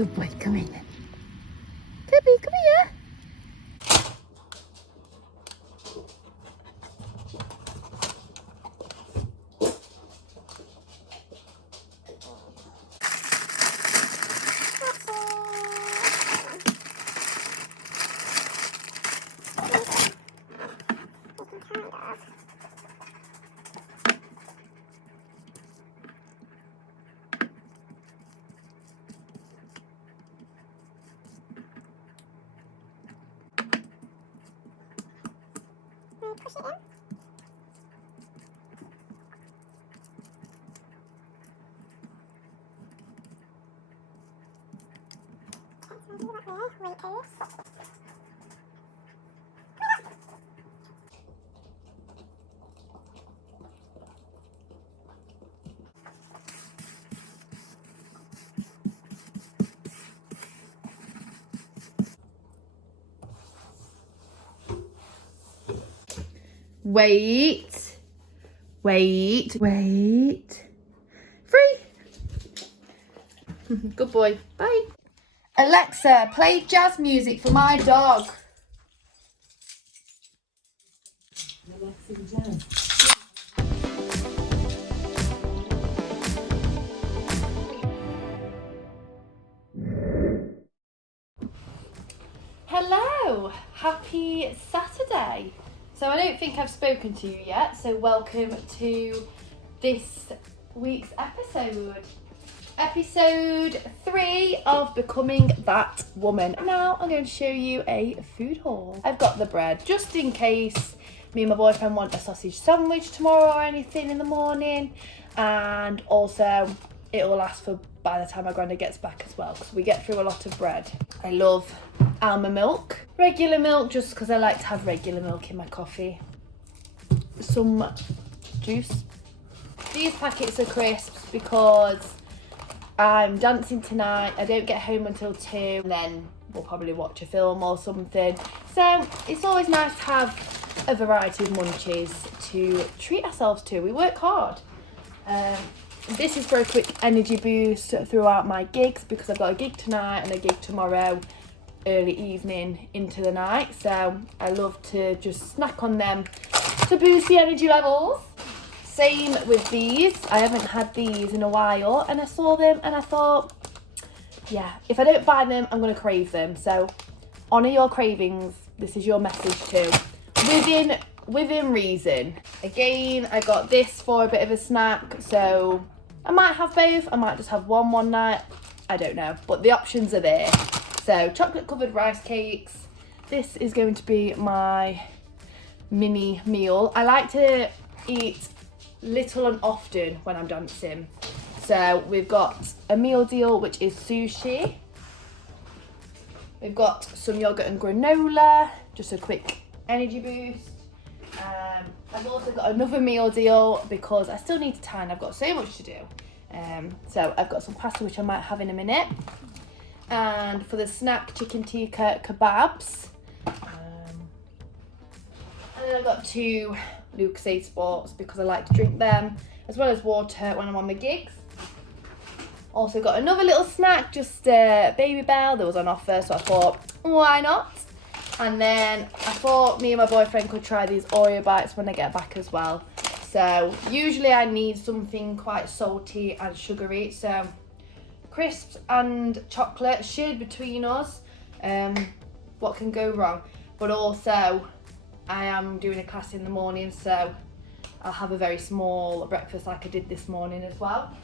Good boy, come in then. Cubby, come here. Push it in. Okay, so do that there, Waitrose. Wait. Wait. Wait. Free. Good boy. Bye. Alexa, play jazz music for my dog. Hello, happy Saturday. So I don't think I've spoken to you yet, so welcome to this week's episode. Episode 3 of Becoming That Woman. Now I'm going to show you a food haul. I've got the bread just in case me and my boyfriend want a sausage sandwich tomorrow or anything in the morning, and also it will last for by the time my granddad gets back as well, because we get through a lot of bread. I love almond milk, regular milk just because I like to have regular milk in my coffee, some juice. These packets are crisps because I'm dancing tonight. I don't get home until 2, and then we'll probably watch a film or something. So it's always nice to have a variety of munchies to treat ourselves to. We work hard. This is for a quick energy boost throughout my gigs, because I've got a gig tonight and a gig tomorrow early evening into the night. So I love to just snack on them to boost the energy levels. Same with these. I haven't had these in a while, and I saw them and I thought, yeah, if I don't buy them, I'm going to crave them. So honour your cravings. This is your message too. Within reason. Again, I got this for a bit of a snack, so I might have both. I might just have one night. I don't know, but the options are there. So chocolate covered rice cakes. This is going to be my mini meal. I like to eat little and often when I'm dancing. So we've got a meal deal, which is sushi. We've got some yogurt and granola, just a quick energy boost. I've also got another meal deal because I still need time. I've got so much to do. So I've got some pasta, which I might have in a minute. And for the snack, chicken tikka kebabs. And then I've got 2 Lucozade Sports because I like to drink them, as well as water when I'm on the gigs. Also got another little snack, just Baby Bell. That was on offer, so I thought, why not? And then I thought me and my boyfriend could try these Oreo bites when I get back as well. So usually I need something quite salty and sugary. So crisps and chocolate shared between us. What can go wrong? But also I am doing a class in the morning, so I'll have a very small breakfast like I did this morning as well.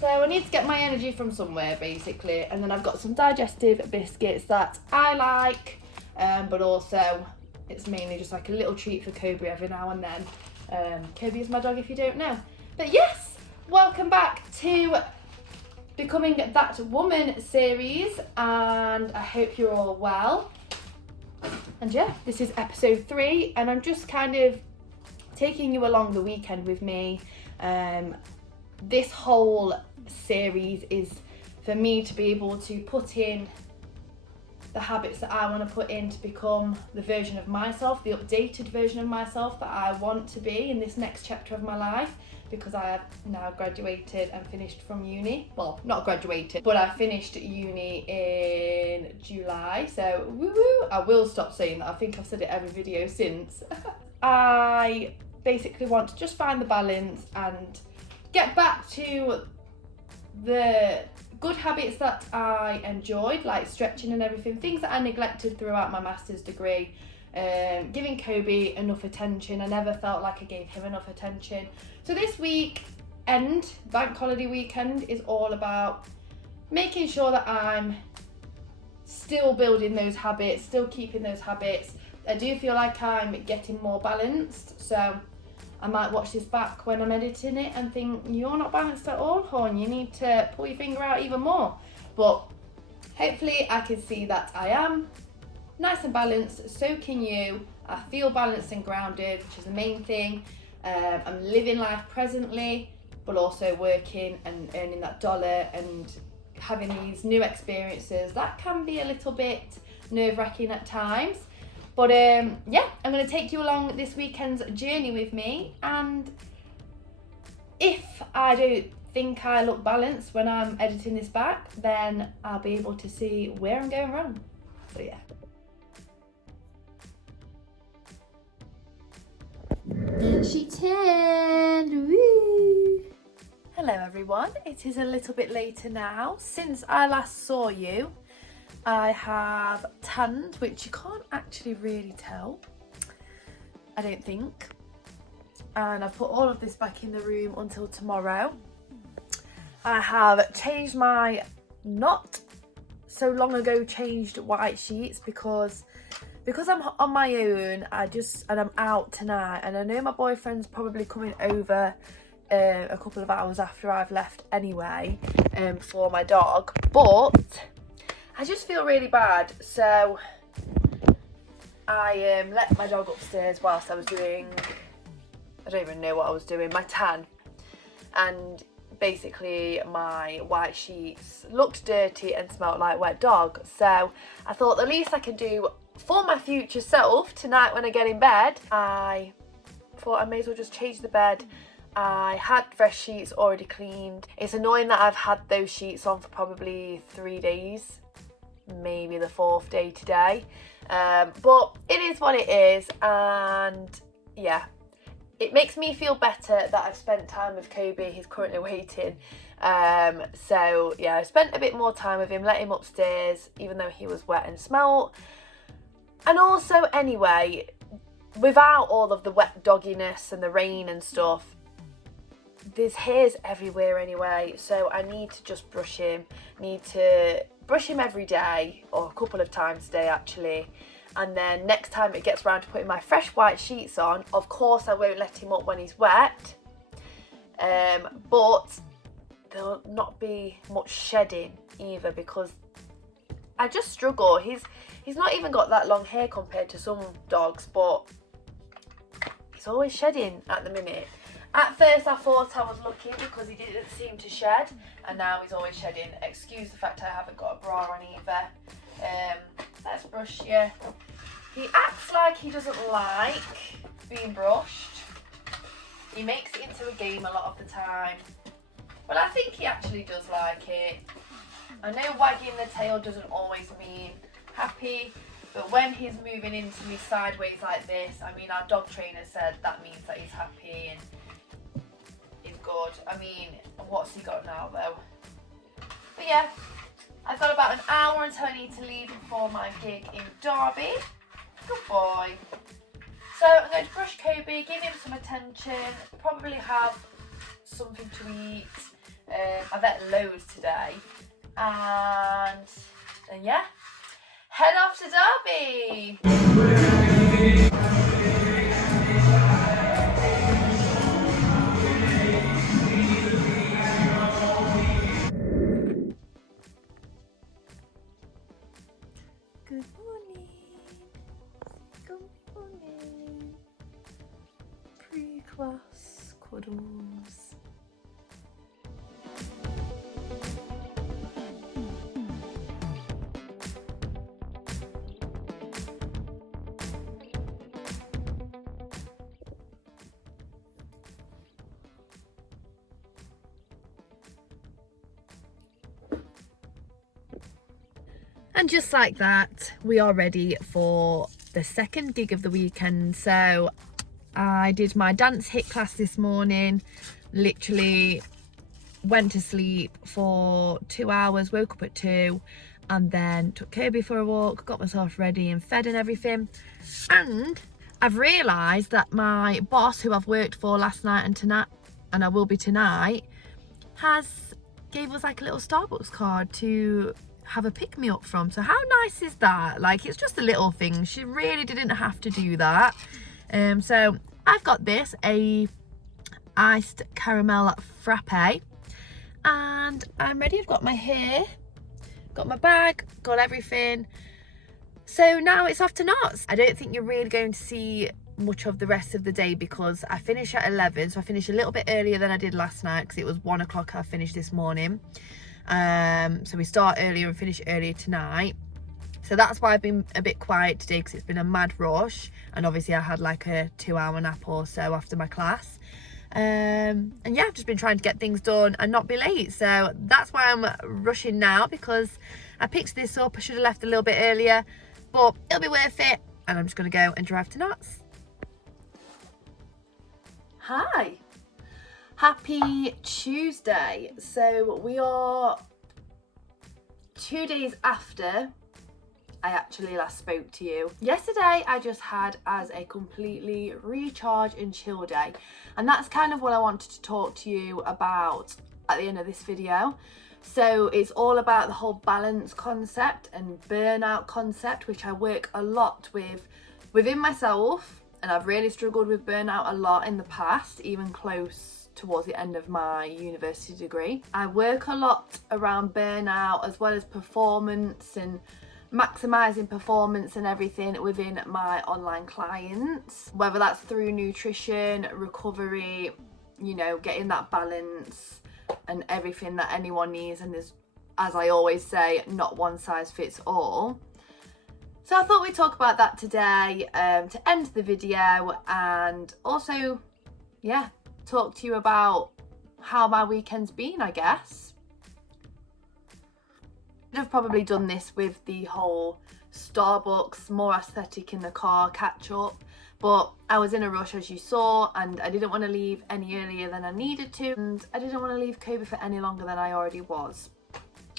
So I need to get my energy from somewhere basically. And then I've got some digestive biscuits that I like. But also it's mainly just like a little treat for Kobe every now and then. Kobe is my dog, if you don't know. But yes, welcome back to Becoming That Woman series, and I hope you're all well. And yeah, this is episode 3, and I'm just kind of taking you along the weekend with me. This whole series is for me to be able to put in the habits that I want to put in to become the version of myself, the updated version of myself that I want to be in this next chapter of my life, because I have now graduated and finished from uni. Well, not graduated, but I finished uni in July, so woo-woo. I will stop saying that. I think I've said it every video since. I basically want to just find the balance and get back to the good habits that I enjoyed, like stretching and everything, things that I neglected throughout my master's degree. Giving Kobe enough attention. I never felt like I gave him enough attention. So this weekend, bank holiday weekend, is all about making sure that I'm still building those habits, still keeping those habits. I do feel like I'm getting more balanced, so I might watch this back when I'm editing it and think, you're not balanced at all, hon, you need to pull your finger out even more. But hopefully I can see that I am nice and balanced, so can you. I feel balanced and grounded, which is the main thing. I'm living life presently, but also working and earning that dollar and having these new experiences. That can be a little bit nerve-wracking at times. But yeah, I'm going to take you along this weekend's journey with me, and if I don't think I look balanced when I'm editing this back, then I'll be able to see where I'm going wrong. So yeah. And she turned. Woo! Hello everyone, it is a little bit later now. Since I last saw you, I have tanned, which you can't actually really tell, I don't think. And I've put all of this back in the room until tomorrow. I have changed my not so long ago changed white sheets because I'm on my own. And I'm out tonight, and I know my boyfriend's probably coming over a couple of hours after I've left anyway, for my dog, but I just feel really bad, so I let my dog upstairs whilst I was doing, I don't even know what I was doing, my tan. And basically my white sheets looked dirty and smelled like wet dog. So I thought the least I can do for my future self tonight when I get in bed, I thought I may as well just change the bed. I had fresh sheets already cleaned. It's annoying that I've had those sheets on for probably 3 days. Maybe the 4th day today, but it is what it is, and yeah, it makes me feel better that I've spent time with Kobe. He's currently waiting, so yeah, I spent a bit more time with him, let him upstairs even though he was wet and smelt. And also, anyway, without all of the wet dogginess and the rain and stuff, there's hairs everywhere anyway, so I need to just brush him. Need to brush him every day, or a couple of times a day actually, and then next time it gets around to putting my fresh white sheets on, of course I won't let him up when he's wet, but there'll not be much shedding either, because I just struggle. He's not even got that long hair compared to some dogs, but he's always shedding at the minute. At first I thought I was lucky because he didn't seem to shed, and now he's always shedding. Excuse the fact I haven't got a bra on either. Let's brush you. He acts like he doesn't like being brushed. He makes it into a game a lot of the time, but I think he actually does like it. I know wagging the tail doesn't always mean happy, but when he's moving into me sideways like this, I mean, our dog trainer said that means that he's happy and good. I mean, what's he got now though? But yeah, I've got about an hour until I need to leave for my gig in Derby. Good boy. So I'm going to brush Kobe, give him some attention, probably have something to eat. I've ate loads today, and yeah, head off to Derby. Good morning. Good morning. Pre-class cuddles. And just like that, we are ready for the second gig of the weekend. So I did my dance hit class this morning, literally went to sleep for 2 hours, woke up at 2, and then took Kirby for a walk, got myself ready and fed and everything. And I've realised that my boss, who I've worked for last night and tonight, and I will be tonight, gave us like a little Starbucks card to have a pick-me-up from. So how nice is that? Like, it's just a little thing. She really didn't have to do that. So I've got this, a iced caramel frappe, and I'm ready. I've got my hair, got my bag, got everything. So now it's off to Knots. I don't think you're really going to see much of the rest of the day because I finish at 11, so I finish a little bit earlier than I did last night because it was 1 o'clock I finished this morning. So we start earlier and finish earlier tonight, so that's why I've been a bit quiet today, because it's been a mad rush, and obviously I had like a 2-hour nap or so after my class. And yeah, I've just been trying to get things done and not be late, so that's why I'm rushing now, because I picked this up. I should have left a little bit earlier, but it'll be worth it, and I'm just going to go and drive to Knots. Hi, happy Tuesday. So we are 2 days after I actually last spoke to you. Yesterday I just had as a completely recharge and chill day, and that's kind of what I wanted to talk to you about at the end of this video. So it's all about the whole balance concept and burnout concept, which I work a lot with within myself, and I've really struggled with burnout a lot in the past, even close towards the end of my university degree. I work a lot around burnout, as well as performance and maximising performance and everything within my online clients, whether that's through nutrition, recovery, you know, getting that balance and everything that anyone needs. And there's, as I always say, not one size fits all. So I thought we'd talk about that today to end the video, and also, yeah, talk to you about how my weekend's been, I guess. I've probably done this with the whole Starbucks, more aesthetic in the car catch up, but I was in a rush, as you saw, and I didn't want to leave any earlier than I needed to, and I didn't want to leave Kobe for any longer than I already was.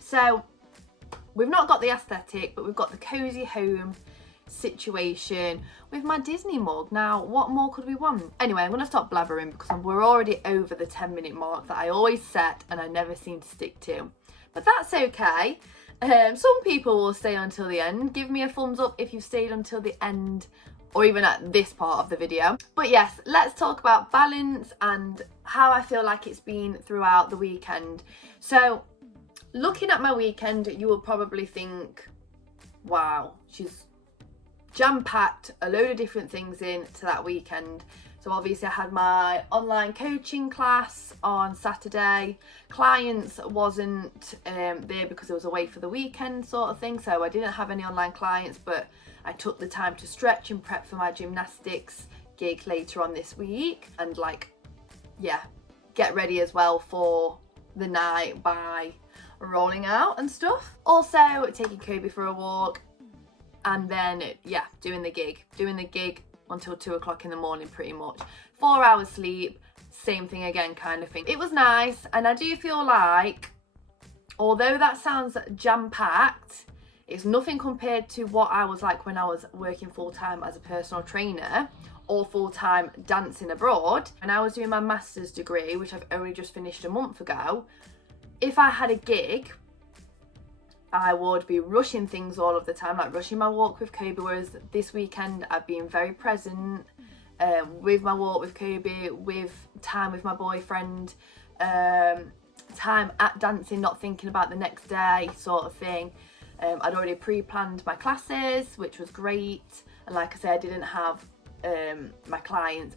So we've not got the aesthetic, but we've got the cozy home situation with my Disney mug. Now, what more could we want? Anyway, I'm going to stop blabbering because we're already over the 10-minute mark that I always set and I never seem to stick to. But that's okay. Some people will stay until the end. Give me a thumbs up if you've stayed until the end, or even at this part of the video. But yes, let's talk about balance and how I feel like it's been throughout the weekend. So looking at my weekend, you will probably think, wow, she's jam-packed a load of different things into that weekend. So obviously I had my online coaching class on Saturday. Clients wasn't there because I was away for the weekend sort of thing. So I didn't have any online clients, but I took the time to stretch and prep for my gymnastics gig later on this week. And like, yeah, get ready as well for the night by rolling out and stuff. Also taking Kobe for a walk, and then yeah, doing the gig until 2 o'clock in the morning, pretty much. 4 hours sleep, same thing again kind of thing. It was nice, and I do feel like, although that sounds jam-packed, it's nothing compared to what I was like when I was working full-time as a personal trainer or full-time dancing abroad. When I was doing my master's degree, which I've only just finished a month ago, if I had a gig, I would be rushing things all of the time, like rushing my walk with Kobe, whereas this weekend I've been very present with my walk with Kobe, with time with my boyfriend, time at dancing, not thinking about the next day sort of thing. I'd already pre-planned my classes, which was great, and like I said, I didn't have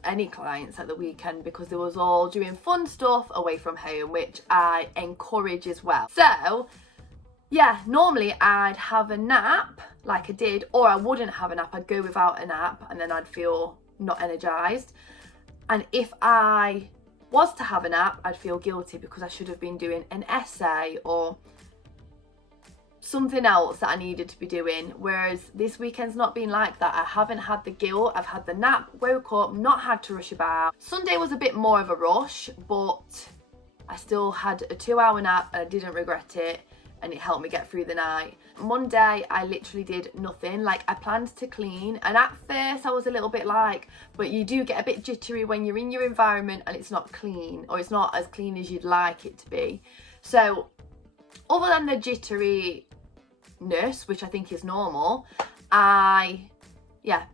any clients at the weekend because they was all doing fun stuff away from home, which I encourage as well. So yeah, normally I'd have a nap like I did, or I wouldn't have a nap. I'd go without a nap and then I'd feel not energized. And if I was to have a nap, I'd feel guilty because I should have been doing an essay or something else that I needed to be doing, whereas this weekend's not been like that. I haven't had the guilt, I've had the nap, woke up, not had to rush about. Sunday was a bit more of a rush, but I still had a 2-hour nap and I didn't regret it, and it helped me get through the night. Monday, I literally did nothing. Like, I planned to clean, and at first I was a little bit like, but you do get a bit jittery when you're in your environment and it's not clean, or it's not as clean as you'd like it to be. So other than the jitteriness, which I think is normal, I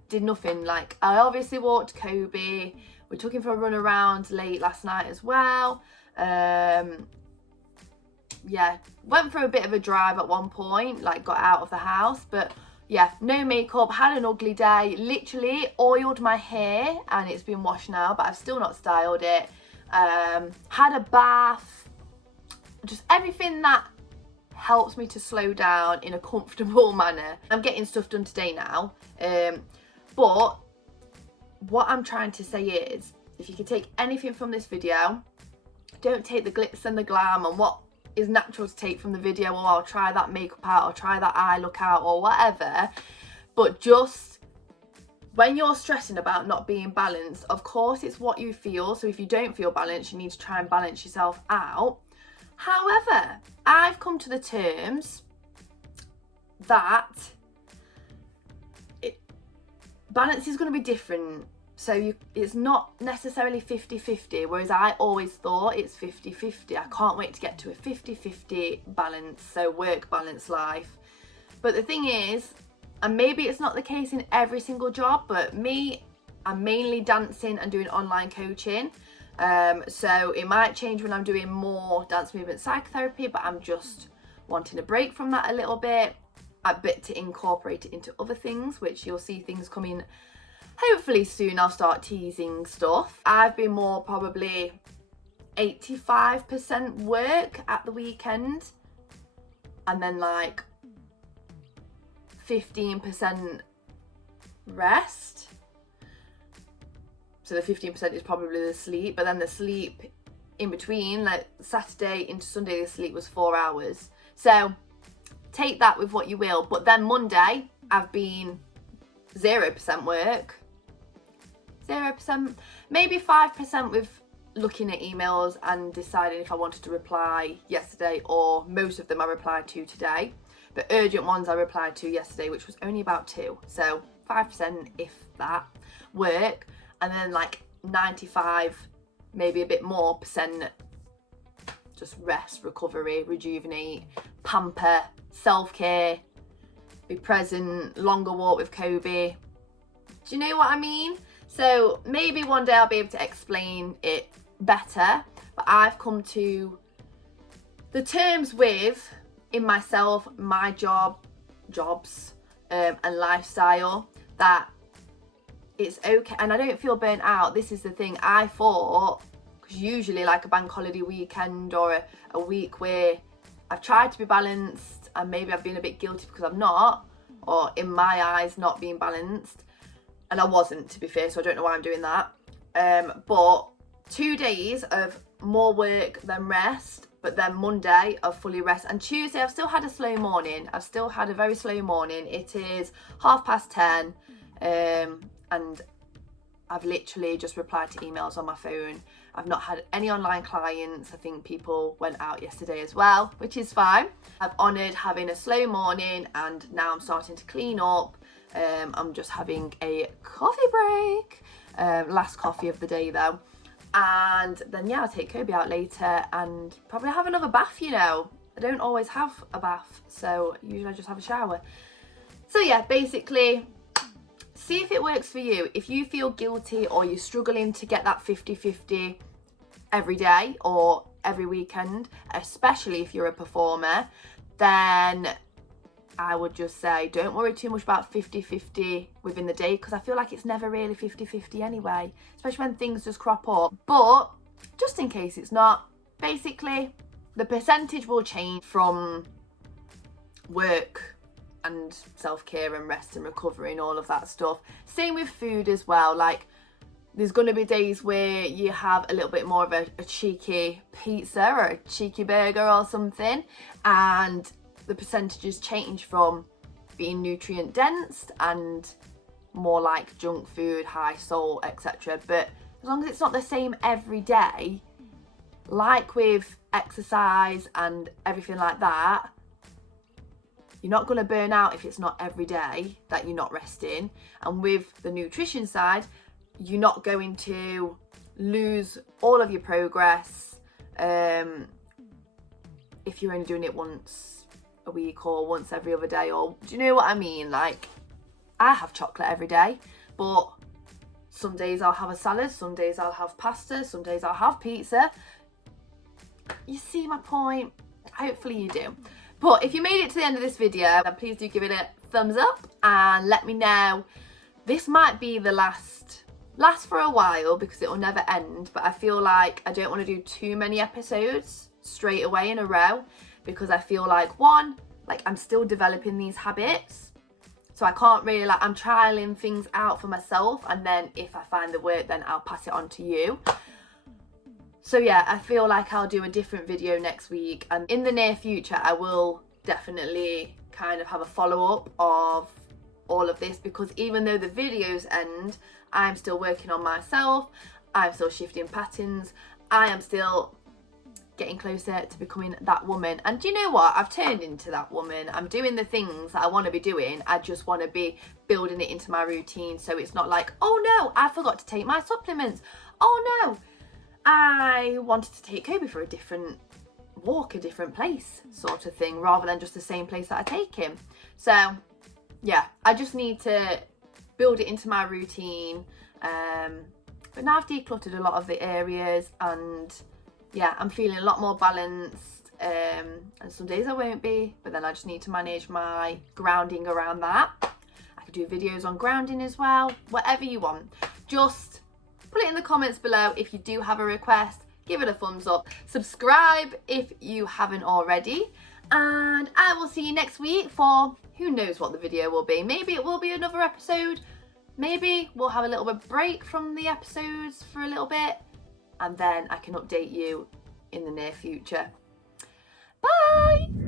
did nothing. Like, I obviously walked Kobe, we took him for a run around late last night as well. Went for a bit of a drive at one point, like got out of the house, but yeah, no makeup, had an ugly day, literally oiled my hair and it's been washed now, but I've still not styled it. Had a bath, just everything that helps me to slow down in a comfortable manner. I'm getting stuff done today now, but what I'm trying to say is, if you can take anything from this video, don't take the glitz and the glam and what is natural to take from the video, or I'll try that makeup out, or try that eye look out, or whatever. But just when you're stressing about not being balanced, of course it's what you feel. So if you don't feel balanced, you need to try and balance yourself out. However, I've come to the terms that balance is going to be different. So it's not necessarily 50-50, whereas I always thought it's 50-50. I can't wait to get to a 50-50 balance, so work balance life. But the thing is, and maybe it's not the case in every single job, but me, I'm mainly dancing and doing online coaching. So it might change when I'm doing more dance movement psychotherapy, but I'm just wanting a break from that a little bit, a bit to incorporate it into other things, which you'll see things coming. Hopefully soon I'll start teasing stuff. I've been more probably 85% work at the weekend, and then like 15% rest. So the 15% is probably the sleep, but then the sleep in between, like Saturday into Sunday, the sleep was 4 hours. So take that with what you will. But then Monday, I've been 0% work. 0%, maybe 5% with looking at emails and deciding if I wanted to reply yesterday, or most of them I replied to today. But urgent ones I replied to yesterday, which was only about 2. So 5%, if that, work. And then like 95, maybe a bit more percent, just rest, recovery, rejuvenate, pamper, self-care, be present, longer walk with Kobe. Do you know what I mean? So maybe one day I'll be able to explain it better, but I've come to the terms with, in myself, my jobs and lifestyle, that it's okay, and I don't feel burnt out. This is the thing. I thought, because usually like a bank holiday weekend or a week where I've tried to be balanced and maybe I've been a bit guilty because I'm not, or in my eyes not being balanced, and I wasn't, to be fair, so I don't know why I'm doing that. But 2 days of more work than rest, but then Monday of fully rest, and Tuesday I've still had a slow morning. I've still had a very slow morning. It is 10:30, and I've literally just replied to emails on my phone. I've not had any online clients. I think people went out yesterday as well, which is fine. I've honoured having a slow morning, and now I'm starting to clean up. I'm just having a coffee break, last coffee of the day though. And then yeah, I'll take Kobe out later and probably have another bath, you know. I don't always have a bath, so usually I just have a shower. So yeah, basically, see if it works for you. If you feel guilty or you're struggling to get that 50-50 every day or every weekend, especially if you're a performer, then I would just say don't worry too much about 50-50 within the day, because I feel like it's never really 50-50 anyway, especially when things just crop up. But just in case it's not, basically the percentage will change from work and self-care and rest and recovery and all of that stuff. Same with food as well. Like, there's going to be days where you have a little bit more of a cheeky pizza or a cheeky burger or something, and the percentages change from being nutrient dense and more like junk food, high salt, etc. But as long as it's not the same every day, like with exercise and everything like that, you're not going to burn out if it's not every day that you're not resting. And with the nutrition side, you're not going to lose all of your progress if you're only doing it once a week or once every other day, or do you know what I mean? Like, I have chocolate every day, but some days I'll have a salad, some days I'll have pasta, some days I'll have pizza. You see my point? Hopefully you do. But if you made it to the end of this video, then please do give it a thumbs up and let me know. This might be the last for a while because it will never end, but I feel like I don't want to do too many episodes straight away in a row, because I feel like, one, like I'm still developing these habits, so I can't really, like, I'm trialing things out for myself, and then if I find the work, then I'll pass it on to you. So yeah, I feel like I'll do a different video next week, and in the near future I will definitely kind of have a follow-up of all of this, because even though the videos end, I'm still working on myself, I'm still shifting patterns, I am still getting closer to becoming that woman. And do you know what? I've turned into that woman. I'm doing the things that I want to be doing. I just want to be building it into my routine, so it's not like, oh no, I forgot to take my supplements. Oh no, I wanted to take Kobe for a different walk, a different place sort of thing, rather than just the same place that I take him. So yeah, I just need to build it into my routine. But now I've decluttered a lot of the areas, and yeah, I'm feeling a lot more balanced, and some days I won't be, but then I just need to manage my grounding around that. I could do videos on grounding as well, whatever you want. Just put it in the comments below if you do have a request, give it a thumbs up, subscribe if you haven't already, and I will see you next week for who knows what the video will be. Maybe it will be another episode, maybe we'll have a little bit break from the episodes for a little bit, and then I can update you in the near future. Bye!